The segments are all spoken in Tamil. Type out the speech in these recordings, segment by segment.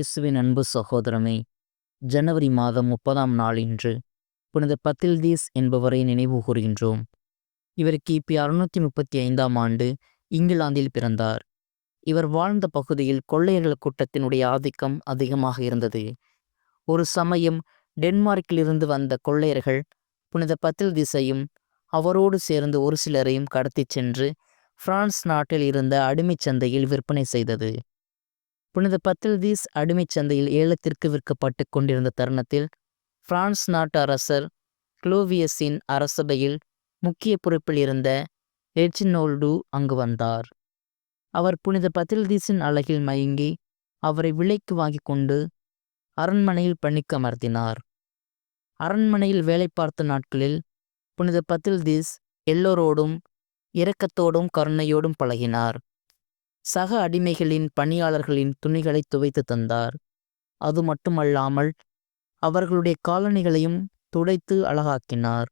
இயேசுவின் அன்பு சகோதரமே ஜனவரி மாதம் முப்பதாம் நாள் இன்று புனித பத்தில்தீஸ் என்பவரை நினைவு கூறுகின்றோம். இவர் கிபி அறுநூற்றி முப்பத்தி ஐந்தாம் ஆண்டு இங்கிலாந்தில் பிறந்தார். இவர் வாழ்ந்த பகுதியில் கொள்ளையர்கள் கூட்டத்தினுடைய ஆதிக்கம் அதிகமாக இருந்தது. ஒரு சமயம் டென்மார்க்கிலிருந்து வந்த கொள்ளையர்கள் புனித பத்தில்தீஸையும் அவரோடு சேர்ந்து ஒரு சிலரையும் கடத்திச் சென்று பிரான்ஸ் நாட்டில் இருந்த அடிமைச் சந்தையில் விற்பனை செய்தது. புனித பத்தில்தீஸ் அடிமைச் சந்தையில் ஏலத்திற்கு விற்கப்பட்டு கொண்டிருந்த தருணத்தில் பிரான்ஸ் நாட்டு அரசர் குளோவியஸின் அரசபையில் முக்கிய பொறுப்பில் இருந்த எர்ஜினோல்டு அங்கு வந்தார். அவர் புனித பத்தில்தீஸின் அழகில் மயங்கி அவரை விலைக்கு வாங்கி கொண்டு அரண்மனையில் பணிக்கு அமர்த்தினார். அரண்மனையில் வேலை பார்த்த நாட்களில் புனித பத்தில்தீஸ் எல்லோரோடும் இரக்கத்தோடும் கருணையோடும் பழகினார். சக அடிமைகளின் பணியாளர்களின் துணிகளை துவைத்து தந்தார். அது மட்டுமல்லாமல் அவர்களுடைய காலணிகளையும் துடைத்து அழகாக்கினார்.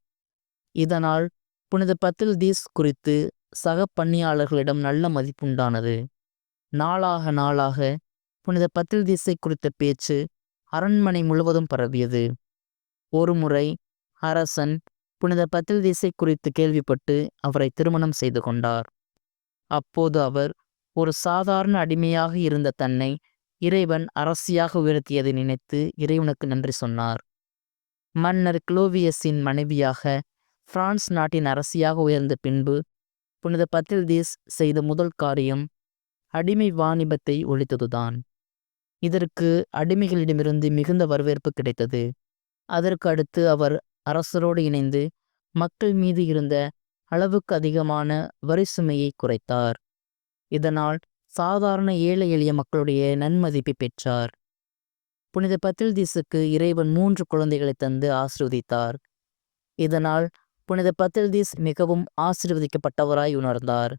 இதனால் புனித பத்தில்தீஸ் குறித்து சக பணியாளர்களிடம் நல்ல மதிப்புண்டானது. நாளாக நாளாக புனித பத்தில்தீஸை குறித்த பேச்சு அரண்மனை முழுவதும் பரவியது. ஒருமுறை அரசன் புனித பத்தில்தீஸை குறித்து கேள்விப்பட்டு அவரை திருமணம் செய்து கொண்டார். அப்போது அவர் ஒரு சாதாரண அடிமையாக இருந்த தன்னை இறைவன் அரசியாக உயர்த்தியதை நினைத்து இறைவனுக்கு நன்றி சொன்னார். மன்னர் குளோவியஸின் மனைவியாக பிரான்ஸ் நாட்டின் அரசியாக உயர்ந்த பின்பு புனித பத்தில்தீஸ் செய்த முதல் காரியம் அடிமை வாணிபத்தை ஒழித்ததுதான். இதற்கு அடிமைகளிடமிருந்து மிகுந்த வரவேற்பு கிடைத்தது. அதற்கு அடுத்து அவர் அரசரோடு இணைந்து மக்கள் மீது இருந்த அளவுக்கு அதிகமான வரி சுமையை குறைத்தார். இதனால் சாதாரண ஏழை எளிய மக்களுடைய நன்மதிப்பை பெற்றார். புனித பத்தில்தீஸுக்கு இறைவன் மூன்று குழந்தைகளை தந்து ஆசிர்வதித்தார். இதனால் புனித பத்தில்தீஸ் மிகவும் ஆசீர்வதிக்கப்பட்டவராய் உணர்ந்தார்.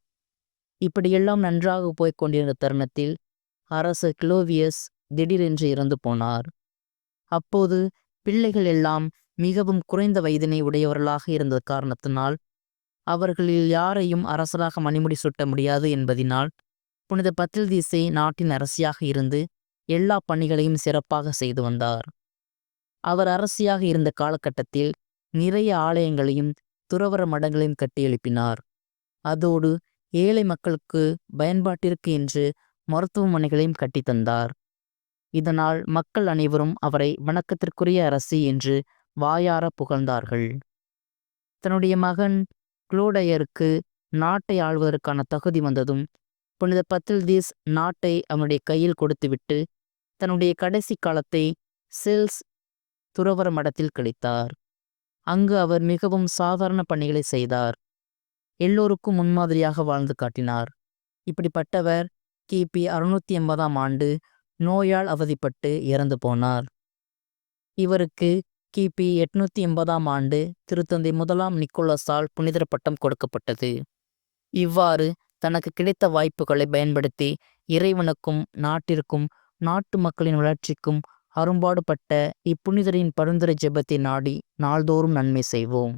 இப்படியெல்லாம் நன்றாக போய்க் கொண்டிருந்த தருணத்தில் அரசு கிளோவியஸ் திடீரென்று இறந்து போனார். அப்போது பிள்ளைகள் எல்லாம் மிகவும் குறைந்த வயதினை உடையவர்களாக இருந்த காரணத்தினால் அவர்களில் யாரையும் அரசராக மணிமுடி சுட்ட முடியாது என்பதினால் புனித பத்தில்தீசை நாட்டின் அரசியாக இருந்து எல்லா பணிகளையும் சிறப்பாக செய்து வந்தார். அவர் அரசியாக இருந்த காலகட்டத்தில் நிறைய ஆலயங்களையும் துறவர மடங்களையும் கட்டி எழுப்பினார். அதோடு ஏழை மக்களுக்கு பயன்பாட்டிற்கு என்று மருத்துவமனைகளையும் கட்டி தந்தார். இதனால் மக்கள் அனைவரும் அவரை வணக்கத்திற்குரிய அரசி என்று வாயார புகழ்ந்தார்கள். தன்னுடைய மகன் குளோடையருக்கு நாட்டை ஆள்வதற்கான தகுதி வந்ததும் புனித பத்தில்தீஸ் நாட்டை அவனுடைய கையில் கொடுத்துவிட்டு தன்னுடைய கடைசி காலத்தை செல்ஸ் துறவர மடத்தில் கழித்தார். அங்கு அவர் மிகவும் சாதாரண பணிகளை செய்தார். எல்லோருக்கும் முன்மாதிரியாக வாழ்ந்து காட்டினார். இப்படிப்பட்டவர் கிபி அறுநூத்தி எண்பதாம் ஆண்டு நோயால் அவதிப்பட்டு இறந்து போனார். இவருக்கு கிபி எட்நூத்தி எண்பதாம் ஆண்டு திருத்தந்தை முதலாம் நிக்கோலஸால் புனிதர் பட்டம் கொடுக்கப்பட்டது. இவ்வாறு தனக்கு கிடைத்த வாய்ப்புகளை பயன்படுத்தி இறைவனுக்கும் நாட்டிற்கும் நாட்டு மக்களின் வளர்ச்சிக்கும் அரும்பாடுபட்ட இப்புனிதரின் பரிந்துரை ஜெபத்தை நாடி நாள்தோறும் நன்மை செய்வோம்.